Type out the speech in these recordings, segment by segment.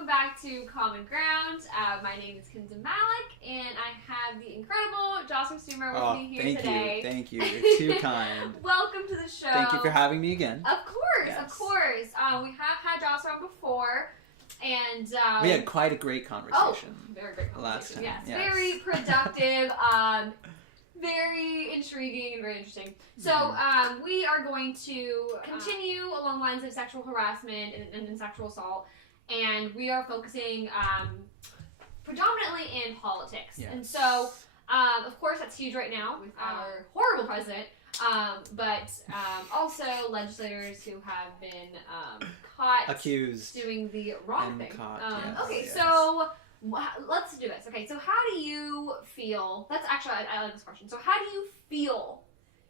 welcome back to Common Ground. My name is Kinza Malik, and I have the incredible Jocelyn Stumer with me here today. Thank you. You're too kind. Welcome to the show. Thank you for having me again. Of course, of course. We have had Jocelyn on before, and we had quite a great conversation. Oh, very great conversation. Last time. Yes, very productive. Very intriguing and very interesting. So we are going to continue along lines of sexual harassment and sexual assault, and we are focusing predominantly in politics. Yes. And so, of course, that's huge right now with our horrible president, but also legislators who have been caught accused doing the wrong thing. Caught, okay, so let's do this. Okay, so how do you feel? That's actually, I like this question. So how do you feel?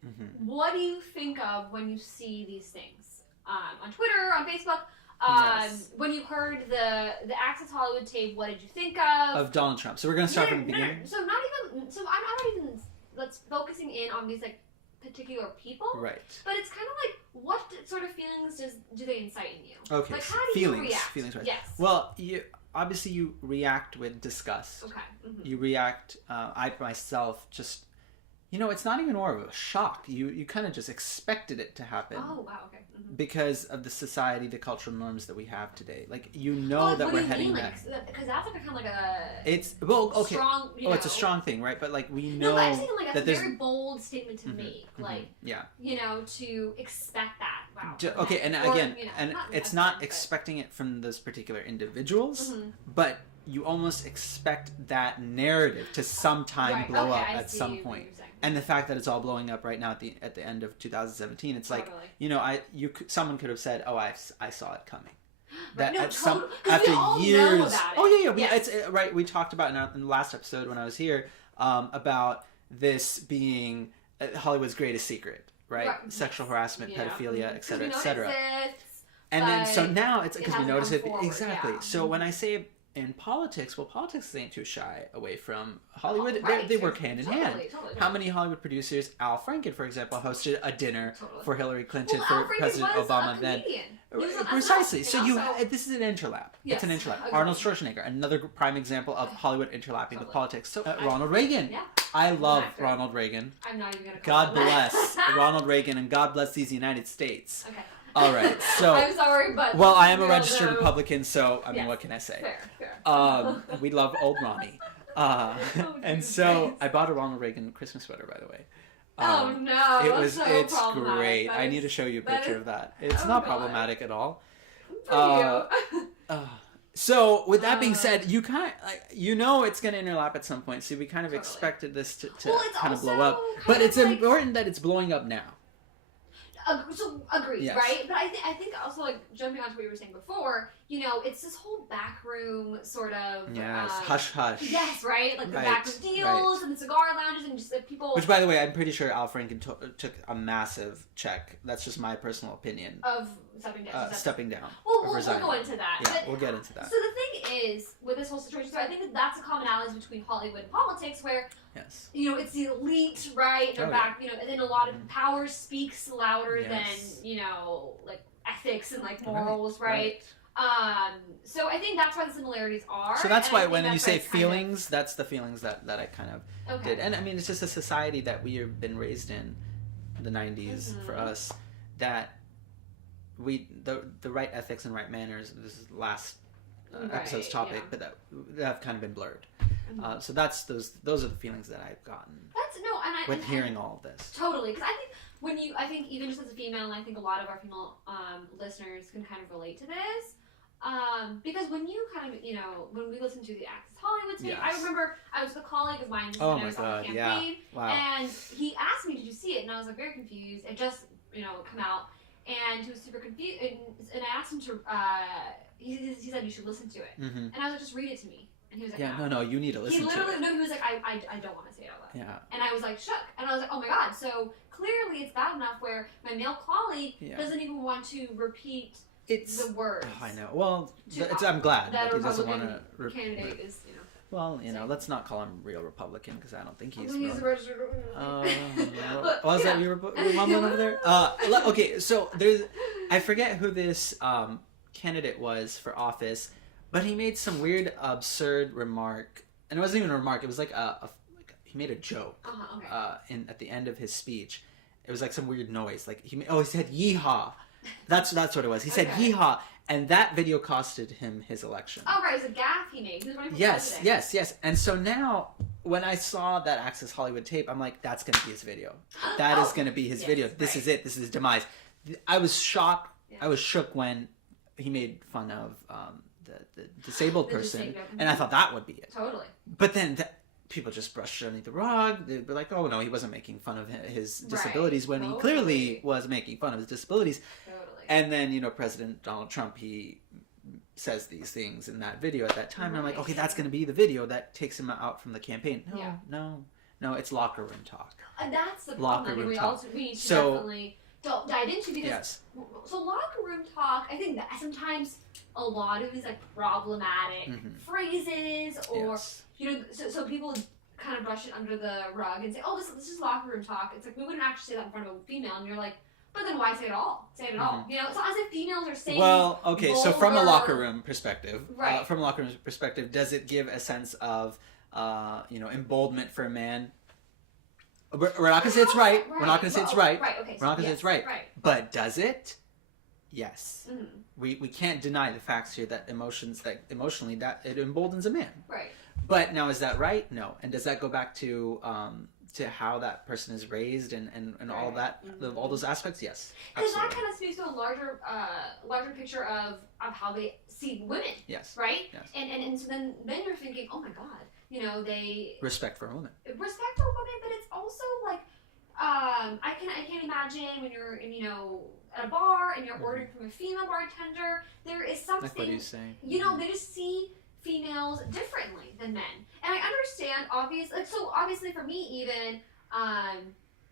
Mm-hmm. What do you think of when you see these things on Twitter, on Facebook? Yes. When you heard the Access Hollywood tape, what did you think of Donald Trump? So we're gonna start from the beginning. So I'm not even let's focusing in on these like particular people. Right. But it's kind of like, what sort of feelings do they incite in you? Okay. Like, how do you react? Feelings, right? Yes. Well, obviously you react with disgust. Okay. Mm-hmm. You react. I myself just, it's not even more of a shock. You kind of just expected it to happen. Oh wow. Okay. Mm-hmm. Because of the society, the cultural norms that we have today. Like that we're heading back. Because that's like kind of like a. It's okay. Strong. It's a strong thing, right? But like we know. No, but I'm saying like that's a very bold statement to make. Mm-hmm. Like. Yeah. To expect that. Wow. Okay, and again, it's not expecting it from those particular individuals, but you almost expect that narrative to sometime blow up at some point. And the fact that it's all blowing up right now at the end of 2017, it's like someone could have said, "Oh, I saw it coming." That after years. Oh yeah. It's right. We talked about in the last episode when I was here about this being Hollywood's greatest secret. Right? Sexual harassment, pedophilia, etc., etc. And then, so now it's because we notice it. Exactly. Yeah. So when I say in politics, well, politics ain't too shy away from Hollywood. They work hand in hand. Totally. How many Hollywood producers, Al Franken, for example, hosted a dinner for Hillary Clinton for President Obama then. Precisely. So this is an interlap. Yes. It's an interlap. Okay. Arnold Schwarzenegger, another prime example of Hollywood interlapping with politics. So Ronald Reagan. Yeah. I love Ronald Reagan. I'm not even gonna. God bless Ronald Reagan, and God bless these United States. Okay. All right. So. I'm sorry, but. Well, I am a registered Republican, so I mean, what can I say? Fair. We love old Ronnie. And so I bought a Ronald Reagan Christmas sweater, by the way. Oh no! It's great. I need to show you a picture of that. It's not problematic at all. So with that being said, you kind of it's going to interlap at some point. So we kind of expected this to kind of blow up, but it's important that it's blowing up now. So agreed, yes. Right? But I think also like jumping on to what you were saying before, it's this whole backroom sort of hush. Yes, right? Like the backroom deals and the cigar lounges and just the people. Which, by the way, I'm pretty sure Al Franken took a massive check. That's just my personal opinion. Of stepping down. Well, we'll go into that. Yeah, we'll get into that. So the thing is with this whole situation. So I think that's a commonality between Hollywood and politics, where. Yes. It's the elite, right? They're back, and then a lot of power speaks louder than, like ethics and like morals, right? So I think that's why the similarities are. So that's why when you say feelings, that's the feelings that I kind of did. And I mean, it's just a society that we have been raised in the 90s for us, that the right ethics and right manners, this is last episode's topic, but that have kind of been blurred. So those are the feelings that I've gotten. With hearing all of this. Totally, because I think even just as a female, and I think a lot of our female listeners can kind of relate to this, because when you kind of when we listen to the Access Hollywood tape, I remember I was with a colleague of mine when I was on the campaign, and he asked me, "Did you see it?" And I was like very confused. It just come out, and he was super confused, and I asked him to. He said you should listen to it, and I was like, just read it to me. And he was like, no, you need to listen to it. He was like, I don't want to say it out loud. Yeah. And I was like, shook. And I was like, oh my God. So clearly it's bad enough where my male colleague doesn't even want to repeat the words. Oh, I know. Well, I'm glad that he doesn't want to. Candidate is, Well, let's not call him real Republican because I don't think he's. He's a registered. Was that your mumbling over there? Okay, so I forget who this candidate was for office. But he made some weird, absurd remark, and it wasn't even a remark. It was like he made a joke at the end of his speech. It was like some weird noise. Like he said yeehaw. That's what it was. He said yeehaw, and that video costed him his election. Oh right, it was a gaffe he made. He was running for president. Yes. And so now, when I saw that Access Hollywood tape, I'm like, that's going to be his video. That is going to be his video. This is it. This is his demise. I was shocked. Yeah. I was shook when he made fun of the disabled person, and I thought that would be it. Totally. But then people just brushed it underneath the rug. They'd be like, oh no, he wasn't making fun of his disabilities when he clearly was making fun of his disabilities. Totally. And then, President Donald Trump, he says these things in that video at that time. And I'm like, okay, that's going to be the video that takes him out from the campaign. No, it's locker room talk. And that's the problem we need to definitely dive into, because so locker room talk, I think that sometimes a lot of these like problematic phrases or so people kind of brush it under the rug and say, oh, this is locker room talk. It's like, we wouldn't actually say that in front of a female, and you're like, but then why say it all? Say it at all. It's not as if females are saying. Well, okay, so from a locker room perspective, does it give a sense of emboldenment for a man? We're not gonna say it's right. We're not gonna say it's right. Okay, we're not gonna say it's right. But does it? Yes. Mm-hmm. We can't deny the facts here that emotionally that it emboldens a man. Right. But now, is that right? No. And does that go back to how that person is raised and all that, all those aspects? Yes. Because that kind of speaks to a larger picture of how they see women. Yes. Right. Yes. And so then you're thinking, oh my God, they respect for a woman. Respect for a woman, but it's also like I can't imagine when you're in at a bar and you're ordering from a female bartender, there is something. Like what he's saying. They just see females differently than men, and I understand. Obviously for me, even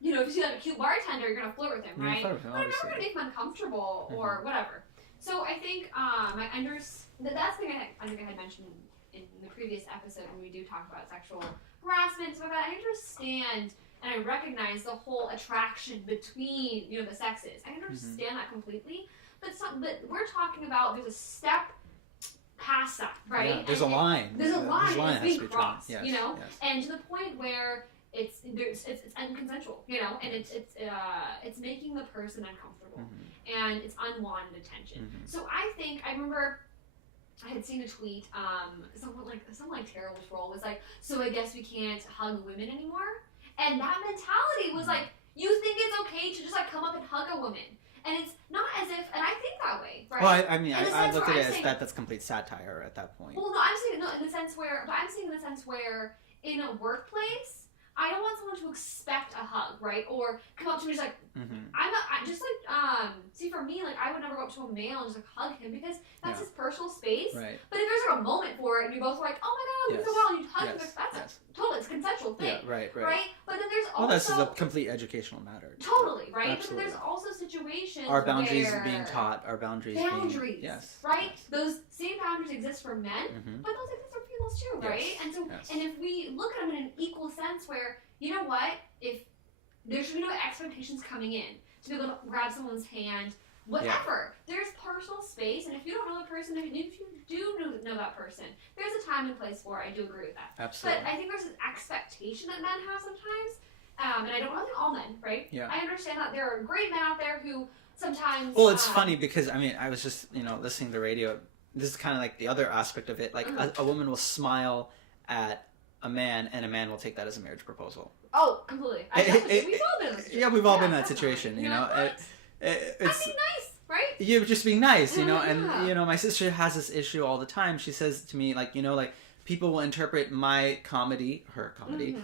if you see like a cute bartender, you're gonna flirt with him, right? But I'm never gonna make him uncomfortable or whatever. So I think that's the thing I think I had mentioned in the previous episode when we do talk about sexual harassment. So I understand and I recognize the whole attraction between the sexes. I understand that completely, but we're talking about there's a step past that, right? Yeah, there's a line. There's a line that's being crossed, yes, and to the point where it's unconsensual, and it's making the person uncomfortable, and it's unwanted attention. So I remember I had seen a tweet, someone like terrible troll was like, so I guess we can't hug women anymore, and that mentality was like, you think it's okay to just like come up and hug a woman. And it's not as if, and I think that way, right? Well, I look at it as that's complete satire at that point. Well, no, I'm saying in the sense where in a workplace, I don't want someone to expect a hug, right? Or come up to me just like, see, for me, like, I would never go up to a male and just like hug him because that's his personal space. Right. But if there's like a moment for it and you both like, oh my God, so well, and you hug him, that's totally, it's a consensual thing. Yeah, right. But then there's also... Well, this is a complete educational matter. Totally, right? Absolutely. But then there's also situations our boundaries being taught, boundaries. Yes. Right? Yes. Those same boundaries exist for men, but those exist for females too, right? And so, and if we look at them in an equal sense where, you know what, if there should be no expectations coming in to be able to grab someone's hand, whatever. There's personal space, and if you don't know the person, if you do know that person, there's a time and place for it. I do agree with that. Absolutely. But I think there's an expectation that men have sometimes, and I don't think all men, right? Yeah. I understand that there are great men out there who sometimes... Well, it's funny because, I was just, listening to the radio. This is kind of like the other aspect of it. Like, a woman will smile at a man, and a man will take that as a marriage proposal. Oh, completely. We've all been in that situation. Yeah, we've all been in that situation, it's being nice, right? You're just being nice, and my sister has this issue all the time. She says to me, like, people will interpret my comedy, her comedy,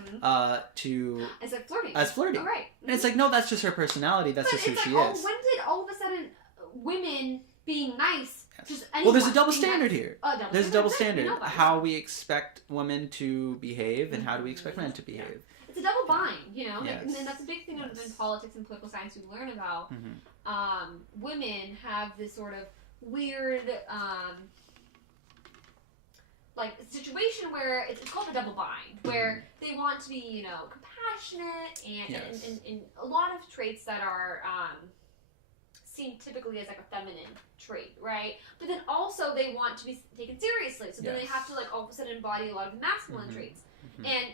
to as flirting. Oh, right. And it's like, no, that's just her personality. That's just who she is. When did all of a sudden women being nice? Well, there's a double standard here. There's a double standard. How we expect women to behave and how do we expect men to behave. It's a double bind, and then that's a big thing in politics and political science we learn about. Women have this sort of weird, situation where it's called a double bind, where they want to be, compassionate and a lot of traits that are seen typically as like a feminine trait, right? But then also they want to be taken seriously, so then they have to like all of a sudden embody a lot of masculine traits. And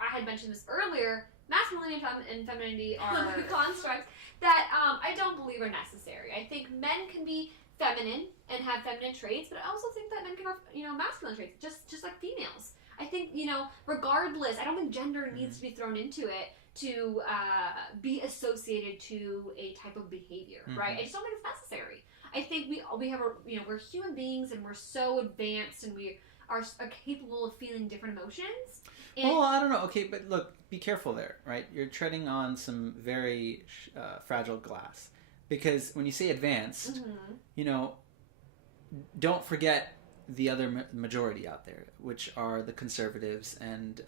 I had mentioned this earlier, masculinity and femininity are constructs that I don't believe are necessary. I think men can be feminine and have feminine traits, but I also think that men can have, you know, masculine traits, just like females. I think, you know, regardless, I don't think gender needs to be thrown into it to be associated to a type of behavior, right? I just don't think it's necessary. I think we have we're human beings and we're so advanced and we are capable of feeling different emotions. And well, I don't know. Okay, but look, be careful there, right? You're treading on some very fragile glass. Because when you say advanced, you know, don't forget the other majority out there, which are the conservatives and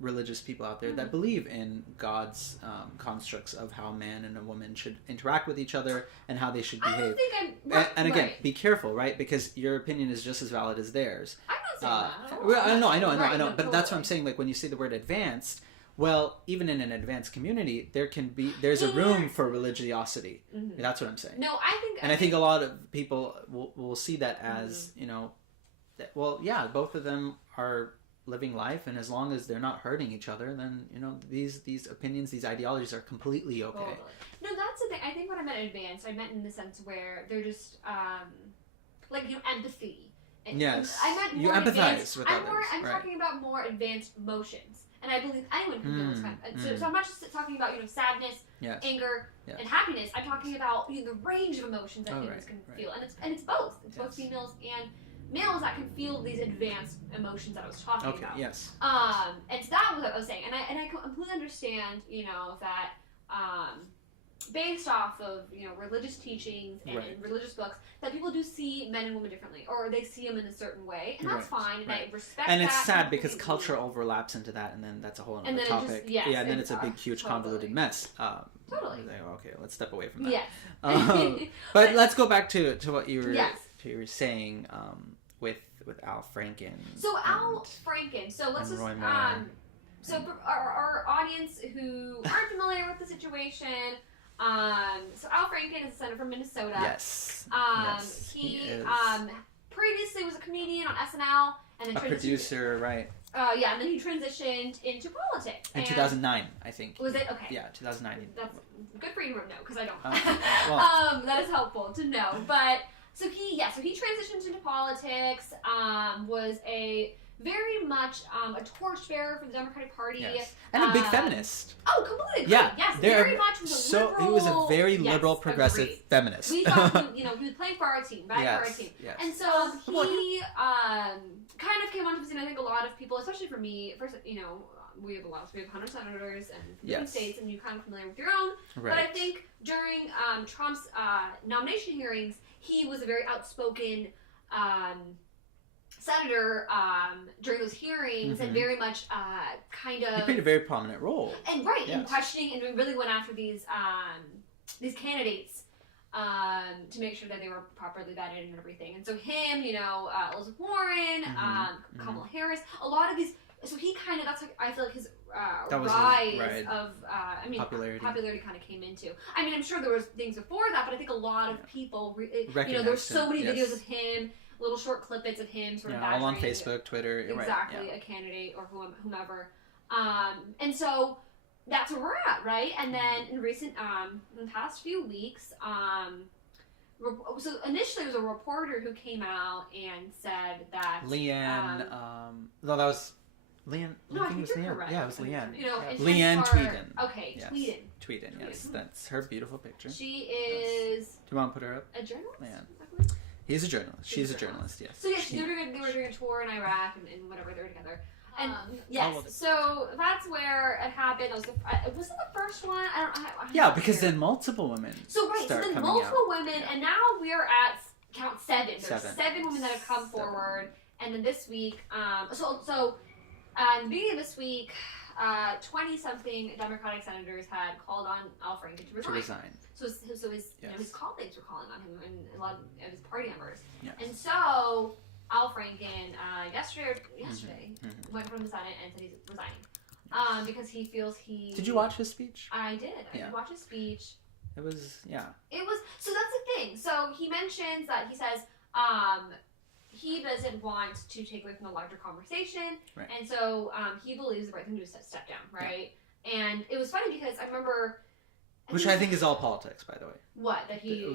religious people out there that believe in God's constructs of how a man and a woman should interact with each other and how they should behave. I don't think I'm... And again, be careful, right? Because your opinion is just as valid as theirs. I'm not saying that. Well, I know. But totally. That's what I'm saying. Like when you say the word advanced, well, even in an advanced community, there's a room for religiosity. That's what I'm saying. No, I think a lot of people will see that as, you know, that, well, yeah, both of them are living life, and as long as they're not hurting each other, then, you know, these opinions, these ideologies are completely okay. Totally. No, that's the thing. I think when I meant advanced, I meant in the sense where they're just, like, you know, empathy. Yes. I meant more you empathize advanced, with others. I'm talking about more advanced emotions. And I believe anyone can feel this kind of... So I'm not just talking about, you know, sadness, anger, and happiness. I'm talking about, you know, the range of emotions that humans can feel. And it's both. It's both females and males that can feel these advanced emotions that I was talking about. Yes. And so that was what I was saying. And I completely understand, you know, that based off of, you know, religious teachings and religious books, that people do see men and women differently, or they see them in a certain way, and that's fine, and I respect that. And it's sad because culture overlaps into that, and then that's a whole other topic. And then it's a big, huge, convoluted mess. Totally. Okay, let's step away from that. Yes. But let's go back to what you were saying with Al Franken. So Al Franken. So let's just so for our audience who aren't familiar with the situation. So Al Franken is a senator from Minnesota. Yes. He previously was a comedian on SNL, and then a producer, right? Yeah, and then he transitioned into politics. In 2009, I think. Was it? Okay. Yeah, 2009. That's good for you to know, because I don't. That is helpful to know. But so he transitioned into politics. Was a very much a torchbearer for the Democratic Party. Yes. And a big feminist. Oh, completely. Yeah. Yes, very much was a liberal. He was a very liberal, progressive feminist. We thought, you know, he was playing for our team, right? For our team. Yes. And so he kind of came onto the scene. I think a lot of people, especially for me, first, you know, we have 100 senators and 50 states, and you're kind of familiar with your own. Right. But I think during Trump's nomination hearings, he was a very outspoken senator during those hearings, and very much kind of... He played a very prominent role. And in questioning, and really went after these candidates to make sure that they were properly vetted and everything. And so him, you know, Elizabeth Warren, Kamala Harris, a lot of these... So he kind of, that's like, I feel like his rise of, popularity kind of came into. I mean, I'm sure there was things before that, but I think a lot of people, you know, there's so many videos of him, little short clippets of him sort of all on Facebook, Twitter. Exactly, a candidate or whomever. And so that's where we're at, right? And then in in the past few weeks, so initially it was a reporter who came out and said that... Leanne, no, that was... Leanne, no, I think it was Leanne. Correct. Yeah, it was Leanne. You know, Leanne Tweeden. Okay, yes. Tweeden, yes. That's her beautiful picture. She is... Do you want to put her up? A journalist? Leanne. He's a journalist. She's a journalist, yes. So they were doing a tour in Iraq and whatever, they were together. And so that's where it happened. Was it the first one? I don't because then multiple women. So then multiple women, and now we're at count 7. There's 7 women that have come forward, and then this week, in the beginning of this week, 20-something Democratic senators had called on Al Franken to resign. So his his colleagues were calling on him, and a lot of his party members. Yes. And so Al Franken yesterday went from the Senate and said he's resigning because he feels he... Did you watch his speech? I did. I did watch his speech. It was, yeah. It was, so that's the thing. So he mentions that he says he doesn't want to take away from the larger conversation. Right. And so he believes the right thing to do is step down, right? Yeah. And it was funny because I remember... Which I think is all politics, by the way. What?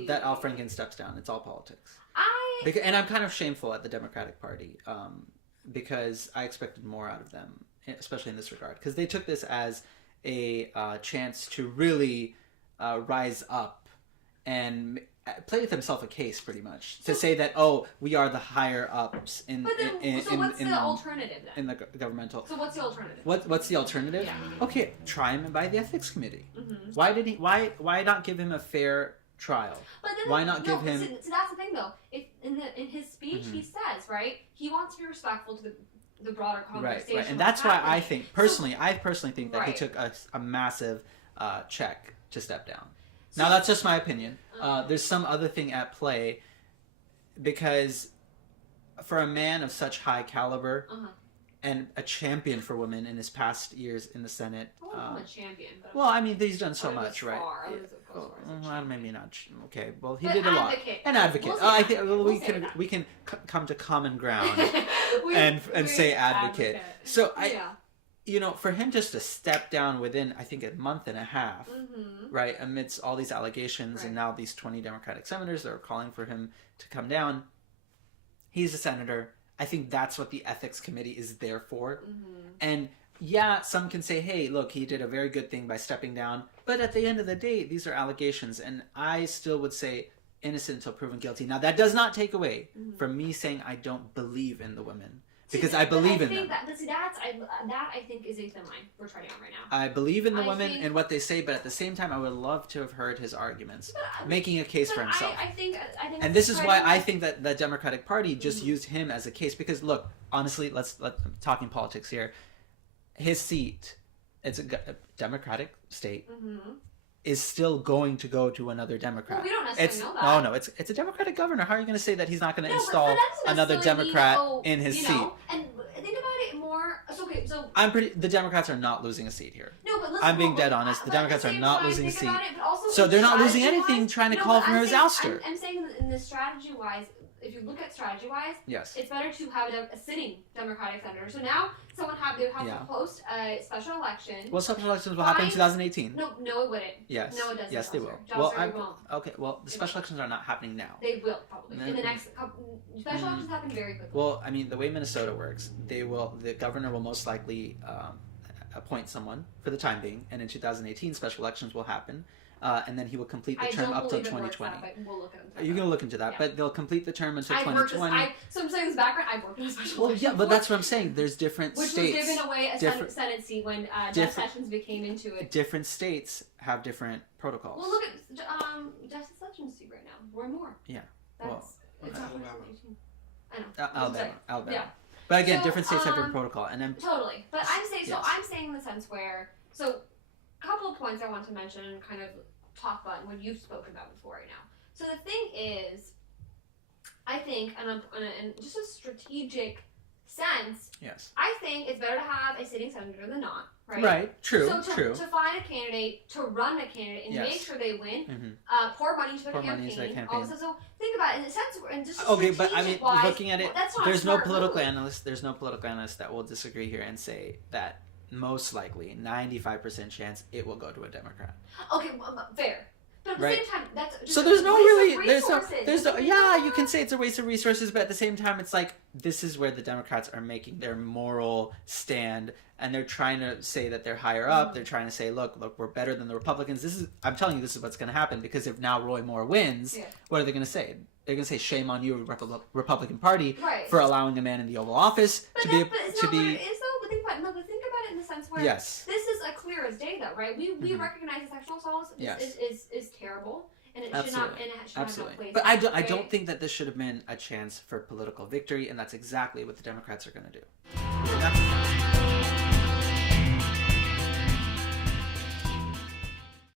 That Al Franken steps down. It's all politics. And I'm kind of shameful at the Democratic Party because I expected more out of them, especially in this regard. Because they took this as a chance to really rise up and play with themselves a case, pretty much, to say that, oh, we are the higher ups in. So what's the alternative then? In the governmental. So what's the alternative? What's the alternative? Yeah. Okay, try him by the ethics committee. Mm-hmm. Why not give him a fair trial? But then, why not give him? So that's the thing, though. In his speech, he says, right, he wants to be respectful to the broader conversation. Right, and that's why I think personally, think that he took a massive check to step down. Now that's just my opinion. There's some other thing at play, because for a man of such high caliber and a champion for women in his past years in the Senate. I'm a champion. But well, I mean, he's done so much, right? Well, maybe not. Okay, well, he did a lot. An advocate. I think we can come to common ground and say advocate. So for him just to step down within, I think, a month and a half, right, amidst all these allegations, and now these 20 Democratic senators that are calling for him to come down, he's a senator. I think that's what the ethics committee is there for. And yeah, some can say, hey, look, he did a very good thing by stepping down. But at the end of the day, these are allegations. And I still would say innocent until proven guilty. Now, that does not take away from me saying I don't believe in the women. Because I believe in them. That I think is a thin line we're treading on right now. I believe in the women and what they say, but at the same time, I would love to have heard his arguments, making a case for himself. I think and this is why I think that the Democratic Party just used him as a case. Because look, honestly, let's talking politics here. His seat, it's a Democratic state, is still going to go to another Democrat. Well, we don't necessarily know that. No, it's a Democratic governor. How are you going to say that he's not going to install another Democrat in his seat? And think about it more. So the Democrats are not losing a seat here. No, but I'm being dead honest. The Democrats are not losing a seat. So they're not losing anything trying to call for his ouster. I'm saying in the strategy-wise, if you look at strategy-wise, yes, it's better to have a sitting Democratic senator. So now they would have to host a special election. Well, special elections will happen in 2018. No, it wouldn't. Yes. No, it doesn't. Yes, they will. Okay, well, the special elections are not happening now. They will, probably. In the next couple... Special elections happen very quickly. Well, I mean, the way Minnesota works, the governor will most likely appoint someone for the time being, and in 2018, special elections will happen. And then he will complete the term up till 2020. We'll look You're going to look into that, but they'll complete the term until 2020. So I'm saying this background, I've worked in a special election. Well, yeah, but that's what I'm saying. There's different states. Which was given away a Senate seat when Jeff Sessions became into it. Different states have different protocols. Well, look at Jeff Sessions' seat right now. Roy Moore. Yeah. It's not Alabama. Yeah. But again, different states have different protocol. And then, totally. But I'm saying in the sense where, so a couple of points I want to mention and kind of talk about and what you've spoken about before right now. So the thing is, I think, in just a strategic sense, yes, I think it's better to have a sitting senator than not, right? Right, true, true. To find a candidate, to run a candidate, and make sure they win, pour money into their campaign. Also, so think about it in a sense, and just but I mean, looking at it, there's no political analyst that will disagree here and say that most likely 95% chance it will go to a Democrat. Okay, fair. But at the same time, that's just so there's no you can say it's a waste of resources, but at the same time it's like this is where the Democrats are making their moral stand, and they're trying to say that they're higher up. They're trying to say, look, we're better than the Republicans. I'm telling you, this is what's going to happen, because if now Roy Moore wins, what are they going to say? They're going to say, shame on you, Republican Party, for allowing a man in the Oval Office to be. Think about it in the sense where this is a clear as day, though, right? We recognize that sexual assault is terrible, and it should not have no place. But I don't think that this should have been a chance for political victory, and that's exactly what the Democrats are going to do.